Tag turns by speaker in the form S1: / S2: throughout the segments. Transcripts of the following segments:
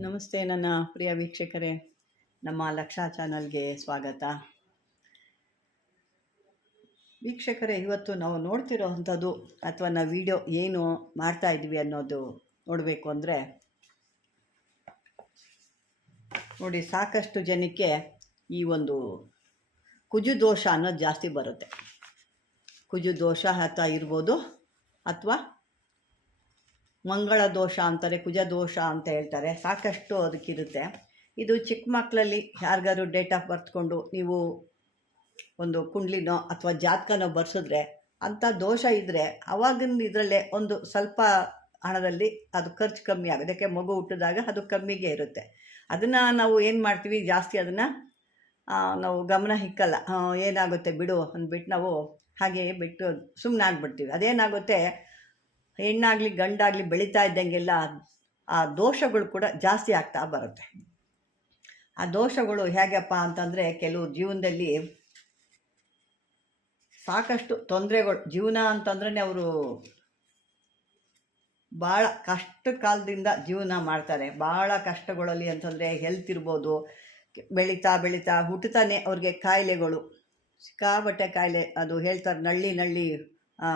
S1: ನಮಸ್ತೆ ನನ್ನ ಪ್ರಿಯ ವೀಕ್ಷಕರೇ. ನಮ್ಮ ಲಕ್ಷಾ ಚಾನಲ್ಗೆ ಸ್ವಾಗತ. ವೀಕ್ಷಕರೇ, ಇವತ್ತು ನಾವು ನೋಡ್ತಿರೋ ಅಂಥದ್ದು ಅಥವಾ ನಾವು ವಿಡಿಯೋ ಏನು ಮಾಡ್ತಾ ಇದ್ವಿ ಅನ್ನೋದು ನೋಡಬೇಕು ಅಂದರೆ, ನೋಡಿ ಸಾಕಷ್ಟು ಜನಕ್ಕೆ ಈ ಒಂದು ಕುಜು ದೋಷ ಅನ್ನೋದು ಜಾಸ್ತಿ ಬರುತ್ತೆ. ಕುಜು ದೋಷ ಅಥವಾ ಇರ್ಬೋದು ಅಥವಾ ಮಂಗಳ ದೋಷ ಅಂತಾರೆ, ಕುಜ ದೋಷ ಅಂತ ಹೇಳ್ತಾರೆ. ಸಾಕಷ್ಟು ಅದಕ್ಕಿರುತ್ತೆ. ಇದು ಚಿಕ್ಕ ಮಕ್ಕಳಲ್ಲಿ ಯಾರಿಗಾದ್ರು ಡೇಟ್ ಆಫ್ ಬರ್ತ್ಕೊಂಡು ನೀವು ಒಂದು ಕುಂಡ್ಲಿನೋ ಅಥವಾ ಜಾತಕನೋ ಬರ್ಸಿದ್ರೆ ಅಂಥ ದೋಷ ಇದ್ದರೆ ಅವಾಗಿನ ಇದರಲ್ಲೇ ಒಂದು ಸ್ವಲ್ಪ ಹಣದಲ್ಲಿ ಅದು ಖರ್ಚು ಕಮ್ಮಿ ಆಗುತ್ತೆ. ಅದಕ್ಕೆ ಮಗು ಹುಟ್ಟಿದಾಗ ಅದು ಕಮ್ಮಿಗೆ ಇರುತ್ತೆ. ಅದನ್ನು ನಾವು ಏನು ಮಾಡ್ತೀವಿ? ಜಾಸ್ತಿ ಅದನ್ನು ನಾವು ಗಮನ ಹಿಕ್ಕಲ್ಲ ಏನಾಗುತ್ತೆ ಬಿಡು ಅಂದ್ಬಿಟ್ಟು ನಾವು ಹಾಗೆ ಬಿಟ್ಟು ಸುಮ್ಮನೆ ಆಗ್ಬಿಡ್ತೀವಿ. ಅದೇನಾಗುತ್ತೆ? ಹೆಣ್ಣಾಗಲಿ, ಗಂಡಾಗಲಿ ಬೆಳೀತಾ ಇದ್ದಂಗೆಲ್ಲ ಆ ದೋಷಗಳು ಕೂಡ ಜಾಸ್ತಿ ಆಗ್ತಾ ಬರುತ್ತೆ. ಆ ದೋಷಗಳು ಹೇಗಪ್ಪ ಅಂತಂದರೆ ಕೆಲವು ಜೀವನದಲ್ಲಿ ಸಾಕಷ್ಟು ತೊಂದರೆಗಳು, ಜೀವನ ಅಂತಂದ್ರೆ ಅವರು ಭಾಳ ಕಷ್ಟ ಕಾಲದಿಂದ ಜೀವನ ಮಾಡ್ತಾರೆ. ಭಾಳ ಕಷ್ಟಗಳಲ್ಲಿ ಅಂತಂದರೆ ಹೆಲ್ತ್ ಇರ್ಬೋದು, ಬೆಳೀತಾ ಬೆಳೀತಾ ಹುಟ್ಟುತ್ತಾನೆ ಅವ್ರಿಗೆ ಕಾಯಿಲೆಗಳು. ಸಿಕ್ಕಾಬಟ್ಟೆ ಕಾಯಿಲೆ, ಅದು ಹೇಳ್ತಾರೆ ನಳ್ಳಿ ನಳ್ಳಿ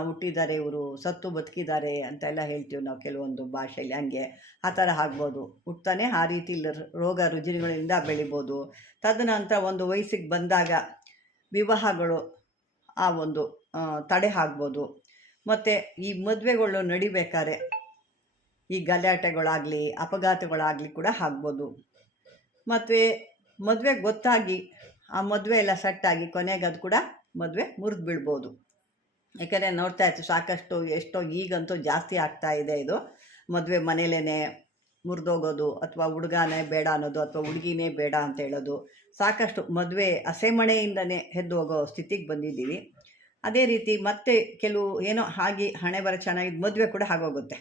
S1: ಹುಟ್ಟಿದ್ದಾರೆ, ಇವರು ಸತ್ತು ಬದುಕಿದ್ದಾರೆ ಅಂತೆಲ್ಲ ಹೇಳ್ತೀವಿ ನಾವು ಕೆಲವೊಂದು ಭಾಷೆಯಲ್ಲಿ. ಹಂಗೆ ಆ ಥರ ಆಗ್ಬೋದು. ಹುಟ್ತಾನೆ ಆ ರೀತಿ ರೋಗ ರುಜಿನಗಳಿಂದ ಬೆಳಿಬೋದು. ತದನಂತರ ಒಂದು ವಯಸ್ಸಿಗೆ ಬಂದಾಗ ವಿವಾಹಗಳು ಆ ಒಂದು ತಡೆ ಆಗ್ಬೋದು. ಮತ್ತು ಈ ಮದುವೆಗಳು ನಡಿಬೇಕಾದ್ರೆ ಈ ಗಲಾಟೆಗಳಾಗಲಿ, ಅಪಘಾತಗಳಾಗಲಿ ಕೂಡ ಆಗ್ಬೋದು. ಮತ್ತು ಮದುವೆ ಗೊತ್ತಾಗಿ ಆ ಮದುವೆ ಎಲ್ಲ ಸೆಟ್ಟಾಗಿ ಕೊನೆಗೆ ಅದು ಕೂಡ ಮದುವೆ ಮುರಿದು ಬೀಳ್ಬೋದು ಯಾಕಂದರೆ ನೋಡ್ತಾ ಇತ್ತು ಸಾಕಷ್ಟು ಎಷ್ಟೋ ಈಗಂತೂ ಜಾಸ್ತಿ ಆಗ್ತಾ ಇದೆ ಇದು. ಮದುವೆ ಮನೇಲೇ ಮುರಿದೋಗೋದು ಅಥವಾ ಹುಡುಗನೇ ಬೇಡ ಅನ್ನೋದು ಅಥವಾ ಹುಡುಗಿನೇ ಬೇಡ ಅಂತ ಹೇಳೋದು, ಸಾಕಷ್ಟು ಮದುವೆ ಅಸೆಮಣೆಯಿಂದನೇ ಹೆದ್ದು ಹೋಗೋ ಸ್ಥಿತಿಗೆ ಬಂದಿದ್ದೀವಿ. ಅದೇ ರೀತಿ ಮತ್ತೆ ಕೆಲವು ಏನೋ ಹಾಗೆ ಹಣೆ ಬರ ಚೆನ್ನಾಗಿದ್ದು ಮದುವೆ ಕೂಡ ಆಗೋಗುತ್ತೆ.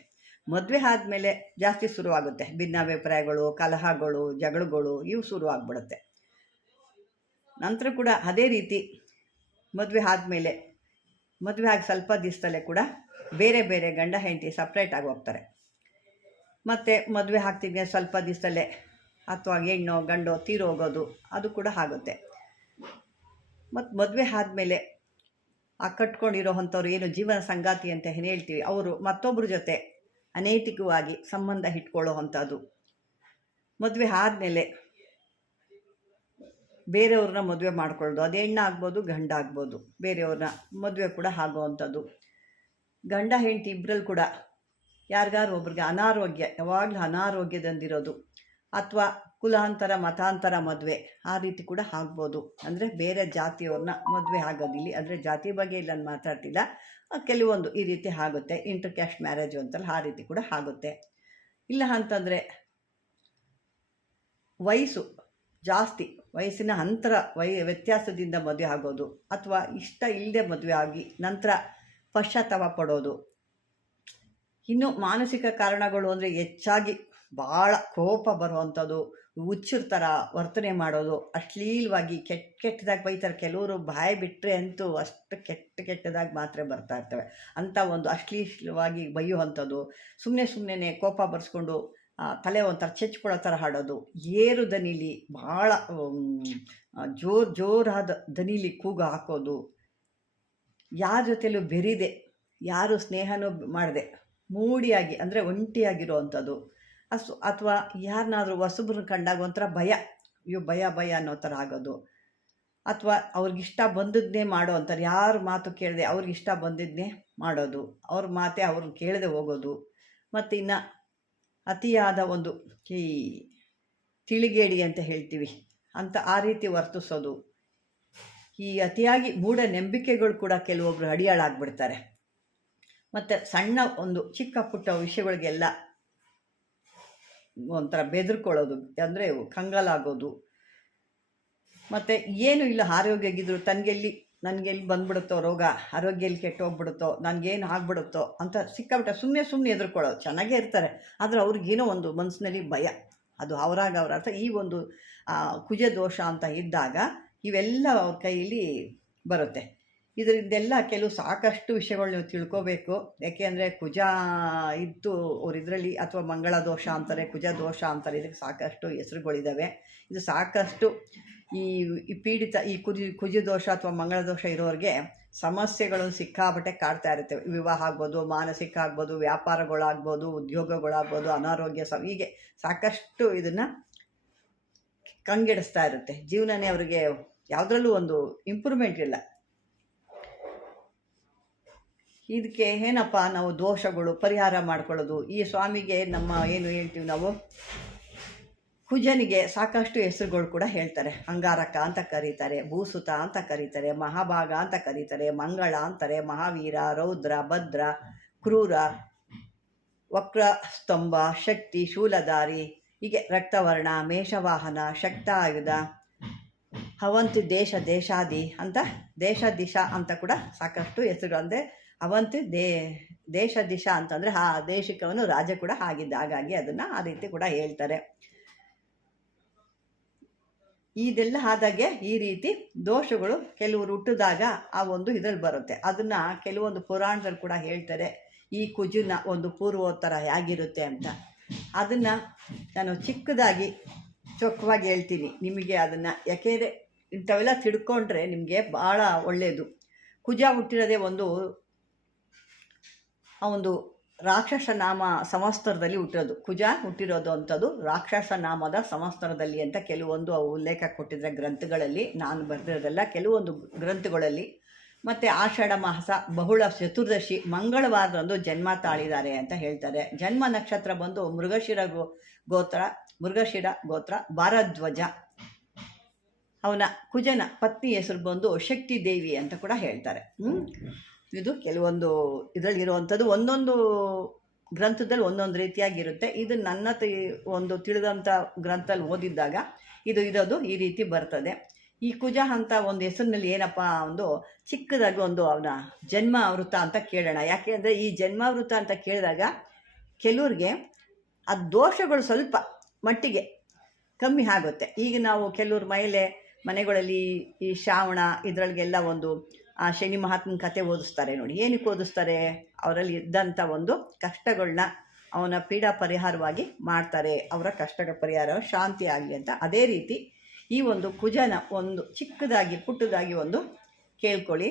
S1: ಮದುವೆ ಆದಮೇಲೆ ಜಾಸ್ತಿ ಶುರುವಾಗುತ್ತೆ. ಭಿನ್ನಾಭಿಪ್ರಾಯಗಳು, ಕಲಹಗಳು, ಜಗಳಗಳು ಇವು ಶುರುವಾಗ್ಬಿಡುತ್ತೆ ನಂತರ ಕೂಡ ಅದೇ ರೀತಿ ಮದುವೆ ಆದಮೇಲೆ ಮದುವೆ ಆಗಿ ಸ್ವಲ್ಪ ದಿವಸದಲ್ಲೇ ಕೂಡ ಬೇರೆ ಬೇರೆ ಗಂಡ ಹೆಂಡತಿ ಸಪ್ರೇಟ್ ಆಗಿ ಹೋಗ್ತಾರೆ. ಮತ್ತು ಮದುವೆ ಆಗ್ತಿದ್ದೆ ಸ್ವಲ್ಪ ದಿವಸದಲ್ಲೇ ಅಥವಾ ಹೆಣ್ಣು, ಗಂಡು ತೀರೋಗೋದು ಅದು ಕೂಡ ಆಗುತ್ತೆ. ಮತ್ತು ಮದುವೆ ಆದಮೇಲೆ ಆ ಕಟ್ಕೊಂಡಿರೋ ಅಂಥವ್ರು ಏನು ಜೀವನ ಸಂಗಾತಿ ಅಂತ ಏನು ಹೇಳ್ತೀವಿ, ಅವರು ಮತ್ತೊಬ್ಬರ ಜೊತೆ ಅನೈತಿಕವಾಗಿ ಸಂಬಂಧ ಇಟ್ಕೊಳ್ಳೋ ಅಂಥದ್ದು. ಮದುವೆ ಆದಮೇಲೆ ಬೇರೆಯವ್ರನ್ನ ಮದುವೆ ಮಾಡ್ಕೊಳ್ಳೋದು ಅದು ಹೆಣ್ಣು ಆಗ್ಬೋದು, ಗಂಡ ಆಗ್ಬೋದು, ಬೇರೆಯವ್ರನ್ನ ಮದುವೆ ಕೂಡ ಆಗೋವಂಥದ್ದು. ಗಂಡ, ಹೆಂಡತಿ ಇಬ್ಬರಲ್ಲಿ ಕೂಡ ಯಾರಿಗಾರು ಒಬ್ರಿಗೆ ಅನಾರೋಗ್ಯ, ಯಾವಾಗಲೂ ಅನಾರೋಗ್ಯದಂದಿರೋದು. ಅಥವಾ ಕುಲಾಂತರ, ಮತಾಂತರ ಮದುವೆ, ಆ ರೀತಿ ಕೂಡ ಆಗ್ಬೋದು. ಅಂದರೆ ಬೇರೆ ಜಾತಿಯವ್ರನ್ನ ಮದುವೆ ಆಗೋದಿಲ್ಲ ಅಂದರೆ ಜಾತಿ ಬಗ್ಗೆ ಇಲ್ಲ ನಾನು ಮಾತಾಡ್ತಿಲ್ಲ. ಕೆಲವೊಂದು ಈ ರೀತಿ ಆಗುತ್ತೆ. ಇಂಟರ್ ಕ್ಯಾಸ್ಟ್ ಮ್ಯಾರೇಜ್ ಅಂತಲ್ಲ ಆ ರೀತಿ ಕೂಡ ಆಗುತ್ತೆ. ಇಲ್ಲ ಅಂತಂದರೆ ವಯಸ್ಸು ಜಾಸ್ತಿ ವಯಸ್ಸಿನ ಅಂತರ ವೈ ವ್ಯತ್ಯಾಸದಿಂದ ಮದುವೆ ಆಗೋದು ಅಥವಾ ಇಷ್ಟ ಇಲ್ಲದೆ ಮದುವೆ ಆಗಿ ನಂತರ ಪಶ್ಚಾತ್ತಾಪ ಪಡೋದು. ಇನ್ನು ಮಾನಸಿಕ ಕಾರಣಗಳು ಅಂದರೆ ಹೆಚ್ಚಾಗಿ ಭಾಳ ಕೋಪ ಬರುವಂಥದ್ದು, ಹುಚ್ಚರ ಥರ ವರ್ತನೆ ಮಾಡೋದು, ಅಶ್ಲೀಲವಾಗಿ ಕೆಟ್ಟ ಕೆಟ್ಟದಾಗಿ ಬೈತಾರೆ. ಕೆಲವರು ಬಾಯಿ ಬಿಟ್ಟರೆ ಅಂತೂ ಅಷ್ಟು ಕೆಟ್ಟ ಕೆಟ್ಟದಾಗಿ ಮಾತ್ರ ಬರ್ತಾ ಇರ್ತವೆ. ಅಂಥ ಒಂದು ಅಶ್ಲೀಲವಾಗಿ ಬೈಯುವಂಥದ್ದು ಸುಮ್ಮನೆ ಸುಮ್ಮನೆ ಕೋಪ ಬರ್ಸ್ಕೊಂಡು ತಲೆ ಒಂಥರ ಚೆಚ್ಕೊಳ್ಳೋ ಥರ ಹಾಡೋದು. ಏರು ದನಿಲಿ ಭಾಳ ಜೋರು ಜೋರಾದ ದನಿಲಿ ಕೂಗು ಹಾಕೋದು. ಯಾರ ಜೊತೆಲೂ ಬೆರಿದೆ, ಯಾರು ಸ್ನೇಹನೂ ಮಾಡಿದೆ, ಮೂಡಿಯಾಗಿ, ಅಂದರೆ ಒಂಟಿಯಾಗಿರೋ ಅಂಥದ್ದು ಅಸ್, ಅಥವಾ ಯಾರನ್ನಾದರೂ ಹೊಸಬ್ರನ್ನ ಕಂಡಾಗ ಒಂಥರ ಭಯ, ಅಯ್ಯೋ, ಭಯ ಭಯ ಅನ್ನೋ ಥರ ಆಗೋದು. ಅಥವಾ ಅವ್ರಿಗಿಷ್ಟ ಬಂದದ್ದೇ ಮಾಡೋ ಅಂತಾರೆ ಯಾರು ಮಾತು ಕೇಳದೆ ಅವ್ರಿಗಿಷ್ಟ ಬಂದಿದ್ದನ್ನೇ ಮಾಡೋದು. ಅವ್ರ ಮಾತೆ ಅವ್ರನ್ನ ಕೇಳದೆ ಹೋಗೋದು. ಮತ್ತು ಇನ್ನು ಅತಿಯಾದ ಒಂದು ಈ ತಿಳಿಗೇಡಿ ಅಂತ ಹೇಳ್ತೀವಿ. ಅಂತ ಆ ರೀತಿ ವರ್ತಿಸೋದು. ಈ ಅತಿಯಾಗಿ ಮೂಢ ನಂಬಿಕೆಗಳು ಕೂಡ ಕೆಲವೊಬ್ಬರು ಅಡಿಯಾಳಾಗ್ಬಿಡ್ತಾರೆ. ಮತ್ತು ಸಣ್ಣ ಒಂದು ಚಿಕ್ಕ ಪುಟ್ಟ ವಿಷಯಗಳಿಗೆಲ್ಲ ಒಂಥರ ಬೆದರ್ಕೊಳ್ಳೋದು, ಅಂದರೆ ಕಂಗಾಲಾಗೋದು. ಮತ್ತು ಏನು ಇಲ್ಲ ಆರೋಗ್ಯ ಆಗಿದ್ರು ತನಗೆಲ್ಲಿ ನನಗೆಲ್ಲಿ ಬಂದ್ಬಿಡುತ್ತೋ ರೋಗ ಆರೋಗ್ಯ ಎಲ್ಲಿ ಕೆಟ್ಟೋಗ್ಬಿಡುತ್ತೋ, ನನಗೇನು ಆಗ್ಬಿಡುತ್ತೋ ಅಂತ ಸಿಕ್ಕಾಬಿಟ್ಟ. ಸುಮ್ಮನೆ ಸುಮ್ಮನೆ ಎದುರ್ಕೊಳ್ಳೋದು ಚೆನ್ನಾಗೇ ಇರ್ತಾರೆ. ಆದರೆ ಅವ್ರಿಗೇನೋ ಒಂದು ಮನಸ್ಸಿನಲ್ಲಿ ಭಯ. ಅದು ಅವರಾಗ ಅವ್ರ ಅರ್ಥ. ಈ ಒಂದು ಕುಜ ದೋಷ ಅಂತ ಇದ್ದಾಗ ಇವೆಲ್ಲ ಅವ್ರ ಕೈಯಲ್ಲಿ ಬರುತ್ತೆ. ಇದರಿಂದೆಲ್ಲ ಕೆಲವು ಸಾಕಷ್ಟು ವಿಷಯಗಳು ನೀವು ತಿಳ್ಕೋಬೇಕು. ಯಾಕೆಂದರೆ ಕುಜ ಇದ್ದು ಅವ್ರ ಇದರಲ್ಲಿ ಅಥವಾ ಮಂಗಳ ದೋಷ ಅಂತಾರೆ ಕುಜ ದೋಷ ಅಂತಾರೆ. ಇದಕ್ಕೆ ಸಾಕಷ್ಟು ಹೆಸರುಗಳಿದ್ದಾವೆ ಇದು ಸಾಕಷ್ಟು ಈ ಪೀಡಿತ, ಈ ಕುಜಿ ಕುಜಿ ದೋಷ ಅಥವಾ ಮಂಗಳ ದೋಷ ಇರೋರಿಗೆ ಸಮಸ್ಯೆಗಳು ಸಿಕ್ಕಾಬಟ್ಟೆ ಕಾಡ್ತಾ ಇರುತ್ತೆ. ವಿವಾಹ ಆಗ್ಬೋದು, ಮಾನಸಿಕ ಆಗ್ಬೋದು, ವ್ಯಾಪಾರಗಳಾಗ್ಬೋದು, ಉದ್ಯೋಗಗಳಾಗ್ಬೋದು, ಅನಾರೋಗ್ಯ ಸ ಹೀಗೆ ಸಾಕಷ್ಟು ಇದನ್ನು ಕಂಗೆಡಿಸ್ತಾ ಇರುತ್ತೆ. ಜೀವನನೇ ಅವರಿಗೆ ಯಾವುದ್ರಲ್ಲೂ ಒಂದು ಇಂಪ್ರೂವ್ಮೆಂಟ್ ಇಲ್ಲ. ಇದಕ್ಕೆ ಏನಪ್ಪ ನಾವು ದೋಷಗಳು ಪರಿಹಾರ ಮಾಡ್ಕೊಳ್ಳೋದು? ಈ ಸ್ವಾಮಿಗೆ ನಮ್ಮ ಏನು ಹೇಳ್ತೀವಿ ನಾವು? ಕುಜನಿಗೆ ಸಾಕಷ್ಟು ಹೆಸರುಗಳು ಕೂಡ ಹೇಳ್ತಾರೆ. ಅಂಗಾರಕ ಅಂತ ಕರೀತಾರೆ, ಭೂಸುತ ಅಂತ ಕರೀತಾರೆ, ಮಹಾಭಾಗ ಅಂತ ಕರೀತಾರೆ, ಮಂಗಳ ಅಂತಾರೆ, ಮಹಾವೀರ, ರೌದ್ರ, ಭದ್ರ, ಕ್ರೂರ ವಕ್ರ ಸ್ತಂಭ ಶಕ್ತಿ, ಶೂಲಧಾರಿ, ಹೀಗೆ ರಕ್ತವರ್ಣ, ಮೇಷವಾಹನ, ಶಕ್ತಾಯುಧ, ಅವಂತಿ, ದೇಶ, ದೇಶಾದಿ ಅಂತ ದೇಶ, ದಿಶಾ ಅಂತ ಕೂಡ ಸಾಕಷ್ಟು ಹೆಸರು ಅಂದರೆ ಅವಂತಿ, ದೇ, ದೇಶ, ದಿಶಾ ಅಂತಂದರೆ ಆ ದೇಶಿಕವನು ರಾಜ ಕೂಡ ಆಗಿದ್ದ, ಹಾಗಾಗಿ ಅದನ್ನು ಆ ರೀತಿ ಕೂಡ ಹೇಳ್ತಾರೆ. ಇದೆಲ್ಲ ಆದಾಗೆ ಈ ರೀತಿ ದೋಷಗಳು ಕೆಲವರು ಹುಟ್ಟಿದಾಗ ಆ ಒಂದು ಇದರಲ್ಲಿ ಬರುತ್ತೆ. ಅದನ್ನು ಕೆಲವೊಂದು ಪುರಾಣದಲ್ಲಿ ಕೂಡ ಹೇಳ್ತಾರೆ, ಈ ಕುಜುನ ಒಂದು ಪೂರ್ವೋತ್ತರ ಹೇಗಿರುತ್ತೆ ಅಂತ. ಅದನ್ನು ನಾನು ಚಿಕ್ಕದಾಗಿ ಚೊಕ್ಕವಾಗಿ ಹೇಳ್ತೀನಿ ನಿಮಗೆ ಅದನ್ನು. ಯಾಕೆಂದರೆ ಇಂಥವೆಲ್ಲ ತಿಳ್ಕೊಂಡ್ರೆ ನಿಮಗೆ ಭಾಳ ಒಳ್ಳೆಯದು ಕುಜ ಹುಟ್ಟಿರೋದೇ ಒಂದು, ಆ ಒಂದು ರಾಕ್ಷಸ ನಾಮ ಸಮಸ್ತರದಲ್ಲಿ ಹುಟ್ಟಿರೋದು. ಕುಜ ಹುಟ್ಟಿರೋದು ಅಂಥದ್ದು ರಾಕ್ಷಸ ನಾಮದ ಸಮಸ್ತರದಲ್ಲಿ ಅಂತ ಕೆಲವೊಂದು ಉಲ್ಲೇಖ ಕೊಟ್ಟಿದ್ದ ಗ್ರಂಥಗಳಲ್ಲಿ. ನಾನು ಬರೆದಿರೋದೆಲ್ಲ ಕೆಲವೊಂದು ಗ್ರಂಥಗಳಲ್ಲಿ. ಮತ್ತು ಆಷಾಢ ಮಾಸ, ಬಹುಳ, ಚತುರ್ದಶಿ, ಮಂಗಳವಾರದಂದು ಜನ್ಮ ತಾಳಿದ್ದಾರೆ ಅಂತ ಹೇಳ್ತಾರೆ. ಜನ್ಮ ನಕ್ಷತ್ರ ಬಂದು ಮೃಗಶಿರ ಗೋ, ಗೋತ್ರ, ಮೃಗಶಿರ ಗೋತ್ರ, ಭಾರಧ್ವಜ. ಅವನ ಕುಜನ ಪತ್ನಿ ಹೆಸರು ಬಂದು ಶಕ್ತಿ ದೇವಿ ಅಂತ ಕೂಡ ಹೇಳ್ತಾರೆ? ಇದು ಕೆಲವೊಂದು ಇದರಲ್ಲಿ ಇರುವಂಥದ್ದು ಒಂದೊಂದು ಗ್ರಂಥದಲ್ಲಿ ಒಂದೊಂದು ರೀತಿಯಾಗಿರುತ್ತೆ. ಇದು ನನ್ನ ಒಂದು ತಿಳಿದಂಥ ಗ್ರಂಥದಲ್ಲಿ ಓದಿದ್ದಾಗ ಇದು ಇರೋದು ಈ ರೀತಿ ಬರ್ತದೆ. ಈ ಕುಜ ಅಂತ ಒಂದು ಹೆಸರಿನಲ್ಲಿ ಏನಪ್ಪ ಒಂದು ಚಿಕ್ಕದಾಗಿ ಒಂದು ಅವನ ಜನ್ಮ ವೃತ್ತ ಅಂತ ಕೇಳೋಣ. ಯಾಕೆ ಅಂದರೆ ಈ ಜನ್ಮ ಅಂತ ಕೇಳಿದಾಗ ಕೆಲವ್ರಿಗೆ ಆ ದೋಷಗಳು ಸ್ವಲ್ಪ ಮಟ್ಟಿಗೆ ಕಮ್ಮಿ ಆಗುತ್ತೆ. ಈಗ ನಾವು ಕೆಲವ್ರ ಮಹಿಳೆ ಮನೆಗಳಲ್ಲಿ ಈ ಶ್ರಾವಣ ಇದರೊಳಗೆಲ್ಲ ಒಂದು ಆ ಶನಿ ಮಹಾತ್ಮನ ಕತೆ ಓದಿಸ್ತಾರೆ ನೋಡಿ. ಏನಕ್ಕೆ ಓದಿಸ್ತಾರೆ? ಅವರಲ್ಲಿ ಇದ್ದಂಥ ಒಂದು ಕಷ್ಟಗಳನ್ನ ಅವನ ಪೀಡಾ ಪರಿಹಾರವಾಗಿ ಮಾಡ್ತಾರೆ. ಅವರ ಕಷ್ಟಗಳ ಪರಿಹಾರ, ಶಾಂತಿ ಆಗಲಿ ಅಂತ ಅದೇ ರೀತಿ ಈ ಒಂದು ಕುಜನ ಒಂದು ಚಿಕ್ಕದಾಗಿ ಪುಟ್ಟದಾಗಿ ಒಂದು ಕೇಳ್ಕೊಳ್ಳಿ.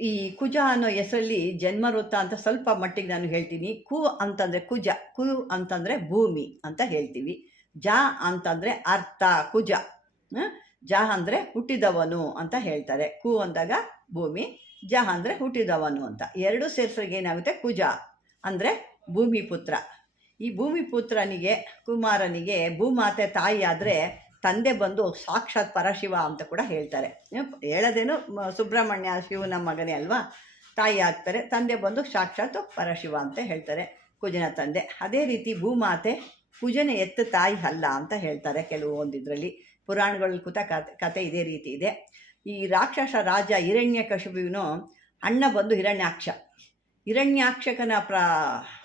S1: ಈ ಕುಜ ಅನ್ನೋ ಹೆಸರಲ್ಲಿ ಜನ್ಮವೃತ್ತ ಅಂತ ಸ್ವಲ್ಪ ಮಟ್ಟಿಗೆ ನಾನು ಹೇಳ್ತೀನಿ. ಕು ಅಂತಂದರೆ ಕುಜ, ಕು ಅಂತಂದರೆ ಭೂಮಿ ಅಂತ ಹೇಳ್ತೀವಿ. ಜ ಅಂತಂದರೆ ಅರ್ಥ, ಕುಜ? ಜ ಅಂದರೆ ಹುಟ್ಟಿದವನು ಅಂತ ಹೇಳ್ತಾರೆ. ಕು ಅಂದಾಗ ಭೂಮಿ ಜ ಅಂದರೆ ಹುಟ್ಟಿದವನು ಅಂತ. ಎರಡು ಸೇರ್ಸ್ರಿಗೆ ಏನಾಗುತ್ತೆ? ಕುಜ ಅಂದರೆ ಭೂಮಿ ಪುತ್ರ. ಈ ಭೂಮಿ ಪುತ್ರನಿಗೆ, ಕುಮಾರನಿಗೆ ಭೂಮಾತೆ ತಾಯಿ ಆದರೆ ತಂದೆ ಬಂದು ಸಾಕ್ಷಾತ್ ಪರಶಿವ ಅಂತ ಕೂಡ ಹೇಳ್ತಾರೆ. ಹೇಳೋದೇನು ಸುಬ್ರಹ್ಮಣ್ಯ ಶಿವನ ಮಗನೇ ಅಲ್ವಾ? ತಾಯಿ ಆಗ್ತಾರೆ, ತಂದೆ ಬಂದು ಸಾಕ್ಷಾತ್ ಪರಶಿವ ಅಂತ ಹೇಳ್ತಾರೆ ಕುಜನ ತಂದೆ. ಅದೇ ರೀತಿ ಭೂಮಾತೆ ಕುಜನ ಎತ್ತ ತಾಯಿ ಅಲ್ಲ ಅಂತ ಹೇಳ್ತಾರೆ ಕೆಲವು ಒಂದು ಇದರಲ್ಲಿ ಪುರಾಣಗಳಲ್ಲಿ ಕೂತ ಕತೆ ಕತೆ ಇದೇ ರೀತಿ ಇದೆ. ಈ ರಾಕ್ಷಸ ರಾಜ ಹಿರಣ್ಯ ಅಣ್ಣ ಬಂದು ಹಿರಣ್ಯಾಕ್ಷ. ಹಿರಣ್ಯಾಕ್ಷಕನ ಪ್ರ,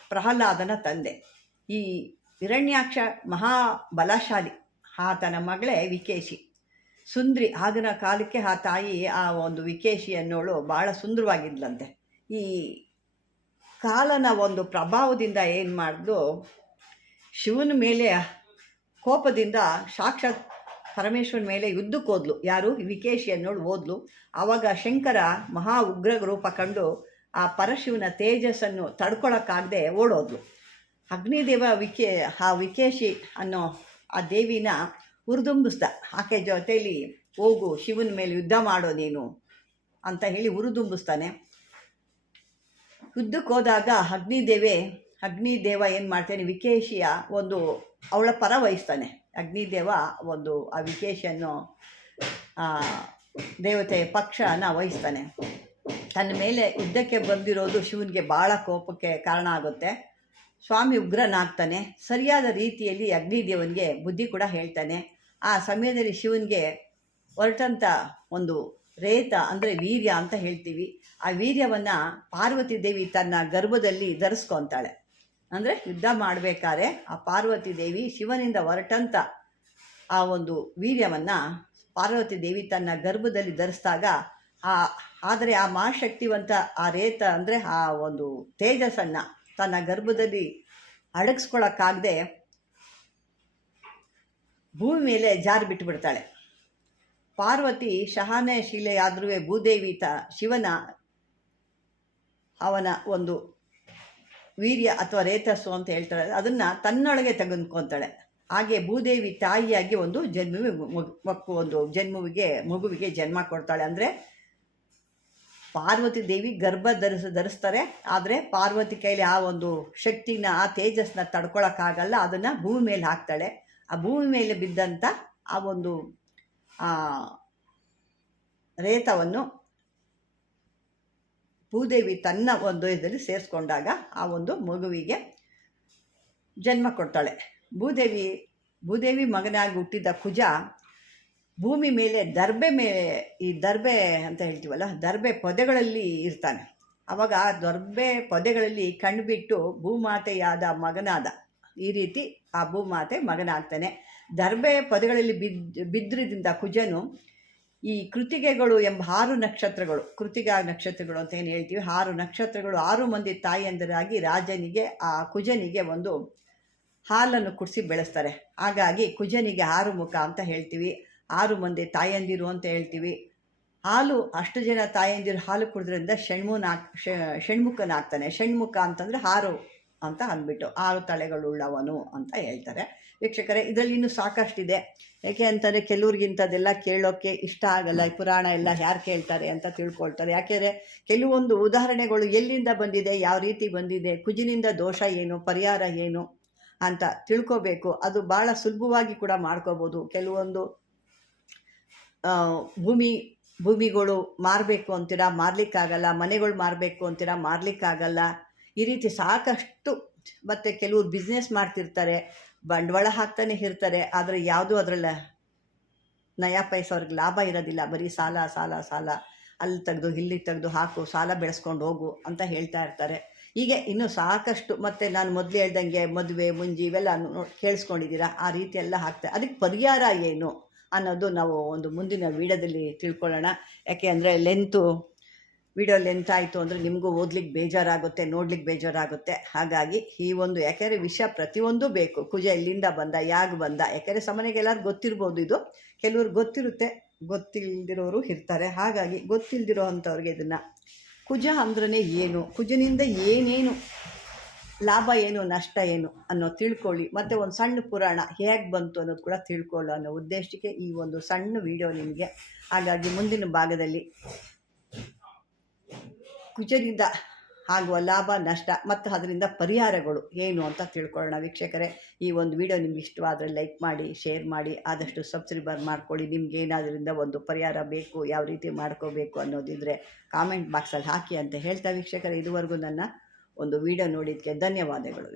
S1: ಪ್ರಹ್ಲಾದನ ತಂದೆ. ಈ ಹಿರಣ್ಯಾಕ್ಷ ಮಹಾ ಬಲಶಾಲಿ ಆತನ ಮಗಳೇ ವಿಕೇಶಿ. ಸುಂದ್ರಿ, ಆಗಿನ ಕಾಲಕ್ಕೆ ಆ ತಾಯಿ ಆ ಒಂದು ವಿಕೇಶಿ ಅನ್ನೋಳು ಭಾಳ ಸುಂದರವಾಗಿದ್ಲಂತೆ. ಈ ಕಾಲನ ಒಂದು ಪ್ರಭಾವದಿಂದ ಏನು ಮಾಡಿದ್ಲು ಶಿವನ ಮೇಲೆ ಕೋಪದಿಂದ ಸಾಕ್ಷಾತ್ ಪರಮೇಶ್ವರನ ಮೇಲೆ ಯುದ್ಧಕ್ಕೆ ಹೋದ್ಲು. ಯಾರು? ವಿಕೇಶಿ ಅನ್ನೋಳು ಓದ್ಲು ಆವಾಗ ಶಂಕರ ಮಹಾ ಉಗ್ರ ರೂಪ ಕಂಡು ಆ ಪರಶಿವನ ತೇಜಸ್ಸನ್ನು ತಡ್ಕೊಳಕ್ಕಾಗದೆ ಓಡೋದ್ಲು. ಅಗ್ನಿದೇವ ವಿಕೆ, ಆ ವಿಕೇಶಿ ಅನ್ನೋ ಆ ದೇವಿನ ಹುರಿದುಂಬಿಸ್ದ. ಆಕೆ ಜೊತೆಯಲ್ಲಿ ಹೋಗು, ಶಿವನ ಮೇಲೆ ಯುದ್ಧ ಮಾಡೋ ನೀನು ಅಂತ ಹೇಳಿ ಹುರಿದುಂಬಿಸ್ತಾನೆ. ಯುದ್ಧಕ್ಕೆ ಹೋದಾಗ ಅಗ್ನಿದೇವೆ, ಅಗ್ನಿದೇವ ಏನು ಮಾಡ್ತಾನೆ? ವಿಕೇಶಿಯ ಒಂದು ಅವಳ ಪರ ವಹಿಸ್ತಾನೆ. ಅಗ್ನಿದೇವ ಒಂದು, ಆ ವಿಶೇಷನ್ನು ದೇವತೆಯ ಪಕ್ಷನ ವಹಿಸ್ತಾನೆ. ತನ್ನ ಮೇಲೆ ಯುದ್ಧಕ್ಕೆ ಬಂದಿರೋದು ಶಿವನಿಗೆ ಭಾಳ ಕೋಪಕ್ಕೆ ಕಾರಣ ಆಗುತ್ತೆ. ಸ್ವಾಮಿ ಉಗ್ರನಾಗ್ತಾನೆ. ಸರಿಯಾದ ರೀತಿಯಲ್ಲಿ ಅಗ್ನಿದೇವನಿಗೆ ಬುದ್ಧಿ ಕೂಡ ಹೇಳ್ತಾನೆ. ಆ ಸಮಯದಲ್ಲಿ ಶಿವನಿಗೆ ಹೊರಟಂಥ ಒಂದು ರೇತ, ಅಂದರೆ ವೀರ್ಯ ಅಂತ ಹೇಳ್ತೀವಿ. ಆ ವೀರ್ಯವನ್ನು ಪಾರ್ವತಿ ದೇವಿ ತನ್ನ ಗರ್ಭದಲ್ಲಿ ಧರಿಸ್ಕೊತಾಳೆ. ಅಂದರೆ ಯುದ್ಧ ಮಾಡಬೇಕಾದ್ರೆ ಆ ಪಾರ್ವತಿ ದೇವಿ ಶಿವನಿಂದ ಹೊರಟಂಥ ಆ ಒಂದು ವೀರ್ಯವನ್ನು ಪಾರ್ವತಿ ದೇವಿ ತನ್ನ ಗರ್ಭದಲ್ಲಿ ಧರಿಸಿದಾಗ ಆ, ಆದರೆ ಆ ಮಹಾಶಕ್ತಿವಂತ ಆ ರೇತ ಅಂದರೆ ಆ ಒಂದು ತೇಜಸ್ಸನ್ನು ತನ್ನ ಗರ್ಭದಲ್ಲಿ ಅಡಗಿಸ್ಕೊಳಕ್ಕಾಗದೆ ಭೂಮಿ ಮೇಲೆ ಜಾರಿ ಬಿಟ್ಟುಬಿಡ್ತಾಳೆ ಪಾರ್ವತಿ ಶಹಾನೆ ಶಿಲೆಯಾದ್ರೂ ಭೂದೇವಿ ತ ಶಿವನ ಅವನ ಒಂದು ವೀರ್ಯ ಅಥವಾ ರೇತಸ್ಸು ಅಂತ ಹೇಳ್ತಾಳೆ ಅದನ್ನು ತನ್ನೊಳಗೆ ತೆಗೆದುಕೊತಾಳೆ. ಹಾಗೆ ಭೂದೇವಿ ತಾಯಿಯಾಗಿ ಒಂದು ಜನ್ಮವಿ ಮಕ್ಕು, ಒಂದು ಜನ್ಮವಿಗೆ, ಮಗುವಿಗೆ ಜನ್ಮ ಕೊಡ್ತಾಳೆ. ಅಂದರೆ ಪಾರ್ವತಿ ದೇವಿ ಗರ್ಭ ಧರಿಸ, ಧರಿಸ್ತಾರೆ. ಆದರೆ ಪಾರ್ವತಿ ಕೈಲಿ ಆ ಒಂದು ಶಕ್ತಿನ, ಆ ತೇಜಸ್ನ ತಡ್ಕೊಳಕ್ಕಾಗಲ್ಲ. ಅದನ್ನು ಭೂಮಿ ಮೇಲೆ ಹಾಕ್ತಾಳೆ. ಆ ಭೂಮಿ ಮೇಲೆ ಬಿದ್ದಂಥ ಆ ಒಂದು ರೇತವನ್ನು ಭೂದೇವಿ ತನ್ನ ಒಂದು ಇದರಲ್ಲಿ ಸೇರಿಸ್ಕೊಂಡಾಗ ಆ ಒಂದು ಮಗುವಿಗೆ ಜನ್ಮ ಕೊಡ್ತಾಳೆ. ಭೂದೇವಿ ಭೂದೇವಿ ಮಗನಾಗಿ ಹುಟ್ಟಿದ ಕುಜ ಭೂಮಿ ಮೇಲೆ, ದರ್ಬೆ ಮೇಲೆ, ಈ ದರ್ಬೆ ಅಂತ ಹೇಳ್ತೀವಲ್ಲ, ದರ್ಬೆ ಪೊದೆಗಳಲ್ಲಿ ಇರ್ತಾನೆ. ಅವಾಗ ಆ ದರ್ಬೆ ಪೊದೆಗಳಲ್ಲಿ ಕಣ್ಬಿಟ್ಟು ಭೂಮಾತೆಯಾದ ಮಗನಾದ, ಈ ರೀತಿ ಆ ಭೂಮಾತೆ ಮಗನಾಗ್ತಾನೆ. ದರ್ಬೆ ಪೊದೆಗಳಲ್ಲಿ ಬಿದ್ದ ಬಿದ್ದರಿಂದ ಕುಜನು ಈ ಕೃತಿಗೆಗಳು ಎಂಬ ಆರು ನಕ್ಷತ್ರಗಳು, ಕೃತಿಗ ನಕ್ಷತ್ರಗಳು ಅಂತ ಏನು ಹೇಳ್ತೀವಿ? ಆರು ನಕ್ಷತ್ರಗಳು, ಆರು ಮಂದಿ ತಾಯಿಯಂದರಾಗಿ ರಾಜನಿಗೆ, ಆ ಕುಜನಿಗೆ ಒಂದು ಹಾಲನ್ನು ಕುಡಿಸಿ ಬೆಳೆಸ್ತಾರೆ. ಹಾಗಾಗಿ ಕುಜನಿಗೆ ಆರು ಮುಖ ಅಂತ ಹೇಳ್ತೀವಿ. ಆರು ಮಂದಿ ತಾಯಂದಿರು ಅಂತ ಹೇಳ್ತೀವಿ. ಹಾಲು, ಅಷ್ಟು ಜನ ತಾಯಂದಿರು ಹಾಲು ಕುಡಿದ್ರಿಂದ ಷಣ್ಮುನ ಷಣ್ಮುಖನಾಗ್ತಾನೆ. ಷಣ್ಮುಖ ಅಂತಂದರೆ ಆರು ಅಂತ ಅಂದ್ಬಿಟ್ಟು, ಆರು ತಲೆಗಳುಳ್ಳವನು ಅಂತ ಹೇಳ್ತಾರೆ. ವೀಕ್ಷಕರೇ, ಇದರಲ್ಲಿ ಇನ್ನೂ ಸಾಕಷ್ಟಿದೆ. ಯಾಕೆ ಅಂತಂದರೆ ಕೆಲವ್ರಿಗಿಂತದೆಲ್ಲ ಕೇಳೋಕ್ಕೆ ಇಷ್ಟ ಆಗಲ್ಲ, ಈ ಪುರಾಣ ಎಲ್ಲ ಯಾರು ಕೇಳ್ತಾರೆ ಅಂತ ತಿಳ್ಕೊಳ್ತಾರೆ. ಯಾಕೆಂದರೆ ಕೆಲವೊಂದು ಉದಾಹರಣೆಗಳು ಎಲ್ಲಿಂದ ಬಂದಿದೆ, ಯಾವ ರೀತಿ ಬಂದಿದೆ, ಕುಜಿನಿಂದ ದೋಷ ಏನು, ಪರಿಹಾರ ಏನು ಅಂತ ತಿಳ್ಕೋಬೇಕು. ಅದು ಭಾಳ ಸುಲಭವಾಗಿ ಕೂಡ ಮಾಡ್ಕೋಬೋದು. ಕೆಲವೊಂದು ಭೂಮಿ, ಭೂಮಿಗಳು ಮಾರಬೇಕು ಅಂತೀರಾ, ಮಾರಲಿಕ್ಕಾಗಲ್ಲ, ಮನೆಗಳು ಮಾರಬೇಕು ಅಂತೀರಾ, ಮಾರಲಿಕ್ಕಾಗಲ್ಲ. ಈ ರೀತಿ ಸಾಕಷ್ಟು ಮತ್ತು ಕೆಲವರು ಬಿಸ್ನೆಸ್ ಮಾಡ್ತಿರ್ತಾರೆ, ಬಂಡವಾಳ ಹಾಕ್ತಾನೆ ಇರ್ತಾರೆ, ಆದರೆ ಯಾವುದು ಅದರಲ್ಲಿ ನಯಾ ಪೈಸ ಅವ್ರಿಗೆ ಲಾಭ ಇರೋದಿಲ್ಲ, ಬರೀ ಸಾಲ ಸಾಲ ಸಾಲ, ಅಲ್ಲಿ ತೆಗೆದು, ಇಲ್ಲಿ ತೆಗೆದು ಹಾಕು, ಸಾಲ ಬೆಳೆಸ್ಕೊಂಡು ಹೋಗು ಅಂತ ಹೇಳ್ತಾ ಇರ್ತಾರೆ. ಹೀಗೆ ಇನ್ನೂ ಸಾಕಷ್ಟು, ಮತ್ತು ನಾನು ಮೊದಲು ಹೇಳ್ದಂಗೆ ಮದುವೆ, ಮುಂಜಿ ಇವೆಲ್ಲ ಕೇಳಿಸ್ಕೊಂಡಿದ್ದೀರಾ, ಆ ರೀತಿ ಎಲ್ಲ ಹಾಕ್ತಾರೆ ಅದಕ್ಕೆ ಪರಿಹಾರ ಏನು ಅನ್ನೋದು ನಾವು ಒಂದು ಮುಂದಿನ ವೀಡಿಯೋದಲ್ಲಿ ತಿಳ್ಕೊಳ್ಳೋಣ. ಯಾಕೆ ಅಂದರೆ ಲೆಂತು ವಿಡಿಯೋ ಲೆಂತ್ ಆಯಿತು ಅಂದರೆ ನಿಮಗೂ ಓದ್ಲಿಕ್ಕೆ ಬೇಜಾರಾಗುತ್ತೆ ನೋಡ್ಲಿಕ್ಕೆ ಬೇಜಾರಾಗುತ್ತೆ. ಹಾಗಾಗಿ ಈ ಒಂದು ಯಾಕೆಂದರೆ ವಿಷಯ ಪ್ರತಿಯೊಂದು ಬೇಕು. ಕುಜ ಇಲ್ಲಿಂದ ಬಂದ, ಯಾಗ ಬಂದ? ಯಾಕೆಂದರೆ ಸಾಮಾನ್ಯಕ್ಕೆ ಎಲ್ಲರೂ ಗೊತ್ತಿರ್ಬೋದು ಇದು. ಕೆಲವ್ರಿಗೆ ಗೊತ್ತಿರುತ್ತೆ, ಗೊತ್ತಿಲ್ದಿರೋರು ಇರ್ತಾರೆ. ಹಾಗಾಗಿ ಗೊತ್ತಿಲ್ದಿರೋ ಅಂಥವ್ರಿಗೆ ಇದನ್ನು ಕುಜ ಅಂದ್ರೇ ಏನು? ಕುಜನಿಂದ ಏನೇನು? ಲಾಭ ಏನು, ನಷ್ಟ ಏನು ಅನ್ನೋ ತಿಳ್ಕೊಳ್ಳಿ. ಮತ್ತು ಒಂದು ಸಣ್ಣ ಪುರಾಣ ಹೇಗೆ ಬಂತು ಅನ್ನೋದು ಕೂಡ ತಿಳ್ಕೊಳ್ಳೋ ಅನ್ನೋ ಉದ್ದೇಶಕ್ಕೆ ಈ ಒಂದು ಸಣ್ಣ ವಿಡಿಯೋ ನಿಮಗೆ. ಹಾಗಾಗಿ ಮುಂದಿನ ಭಾಗದಲ್ಲಿ ಕುಜರಿಂದ ಆಗುವ ಲಾಭ, ನಷ್ಟ ಮತ್ತು ಅದರಿಂದ ಪರಿಹಾರಗಳು ಏನು ಅಂತ ತಿಳ್ಕೊಳ್ಳೋಣ ವೀಕ್ಷಕರೇ. ಈ ಒಂದು ವಿಡಿಯೋ ನಿಮ್ಗೆ ಇಷ್ಟವಾದರೆ ಲೈಕ್ ಮಾಡಿ, ಶೇರ್ ಮಾಡಿ, ಆದಷ್ಟು ಸಬ್ಸ್ಕ್ರೈಬರ್ ಮಾಡ್ಕೊಳ್ಳಿ. ನಿಮ್ಗೆ ಏನಾದ್ರಿಂದ ಒಂದು ಪರಿಹಾರ ಬೇಕು, ಯಾವ ರೀತಿ ಮಾಡ್ಕೋಬೇಕು ಅನ್ನೋದಿದ್ರೆ ಕಾಮೆಂಟ್ ಬಾಕ್ಸಲ್ಲಿ ಹಾಕಿ ಅಂತ ಹೇಳ್ತಾ ವೀಕ್ಷಕರೇ. ಇದುವರೆಗೂ ನನ್ನ ಒಂದು ವಿಡಿಯೋ ನೋಡಿದ್ದಕ್ಕೆ ಧನ್ಯವಾದಗಳು.